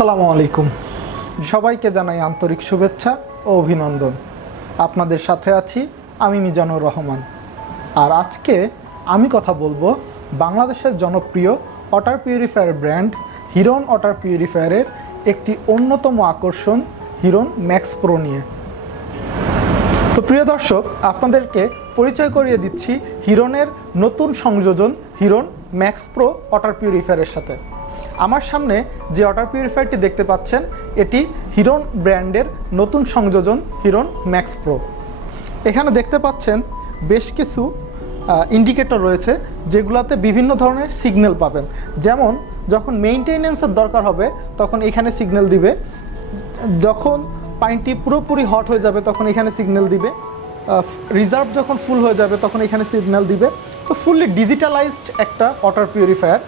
আসসালামু আলাইকুম। সবাইকে জানাই আন্তরিক শুভেচ্ছা ও অভিনন্দন। আপনাদের সাথে আছি আমি মিজানুর রহমান। আর আজকে আমি কথা বলবো বাংলাদেশের জনপ্রিয় ওয়াটার পিউরিফায়ার ব্র্যান্ড হিরন ওয়াটার পিউরিফায়ারের একটি অন্যতম আকর্ষণ হিরন ম্যাক্স প্রো নিয়ে। তো প্রিয় দর্শক, আপনাদেরকে পরিচয় করিয়ে দিচ্ছি হিরনের নতুন সংযোজন হিরন ম্যাক্স প্রো ওয়াটার পিউরিফায়ারের সাথে। আমার সামনে যে ওয়াটার পিউরিফায়ারটি দেখতে পাচ্ছেন এটি হিরন ব্র্যান্ডের নতুন সংযোজন হিরন ম্যাক্স প্রো। এখানে দেখতে পাচ্ছেন বেশ কিছু ইন্ডিকেটর রয়েছে যেগুলোতে বিভিন্ন ধরনের সিগন্যাল পাবেন। যেমন যখন মেইনটেনেন্সের দরকার হবে তখন এখানে সিগন্যাল দিবে, যখন পানিটি পুরোপুরি হট হয়ে যাবে তখন এখানে সিগন্যাল দিবে, রিজার্ভ যখন ফুল হয়ে যাবে তখন এখানে সিগন্যাল দিবে। তো ফুললি ডিজিটালাইজড একটা ওয়াটার পিউরিফায়ার।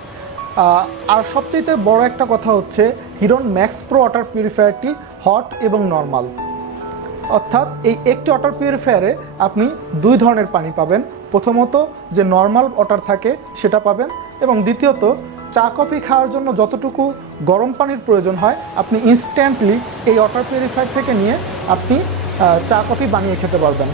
আর সবচেয়ে বড় একটা কথা হচ্ছে হিরন ম্যাক্স প্রো ওয়াটার পিউরিফায়ারটি হট এবং নর্মাল, অর্থাৎ এই একটি ওয়াটার পিউরিফায়ারে আপনি দুই ধরনের পানি পাবেন। প্রথমত যে নর্মাল ওয়াটার থাকে সেটা পাবেন, এবং দ্বিতীয়ত চা কফি খাওয়ার জন্য যতটুকু গরম পানির প্রয়োজন হয় আপনি ইনস্ট্যান্টলি এই ওয়াটার পিউরিফায়ার থেকে নিয়ে আপনি চা কফি বানিয়ে খেতে পারবেন।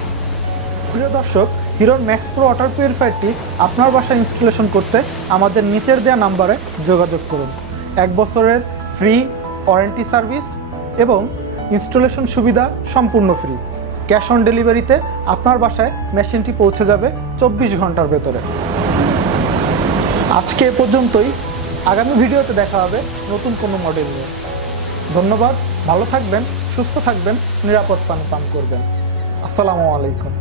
প্রিয় দর্শক, হিরন ম্যাক্স প্রো ওয়াটার পিউরিফায়ারটি আপনার বাসায় ইনস্টলেশন করতে আমাদের নিচের দেওয়া নাম্বারে যোগাযোগ করুন। 1 বছরের ফ্রি ওয়ারেন্টি সার্ভিস এবং ইনস্টলেশন সুবিধা সম্পূর্ণ ফ্রি। ক্যাশ অন ডেলিভারিতে আপনার বাসায় মেশিনটি পৌঁছে যাবে 24 ঘন্টার ভেতরে। আজকে এ পর্যন্তই। আগামী ভিডিওতে দেখা হবে নতুন কোনো মডেল নিয়ে। ধন্যবাদ। ভালো থাকবেন, সুস্থ থাকবেন, নিরাপদ পানি পান করবেন। আসসালামু আলাইকুম।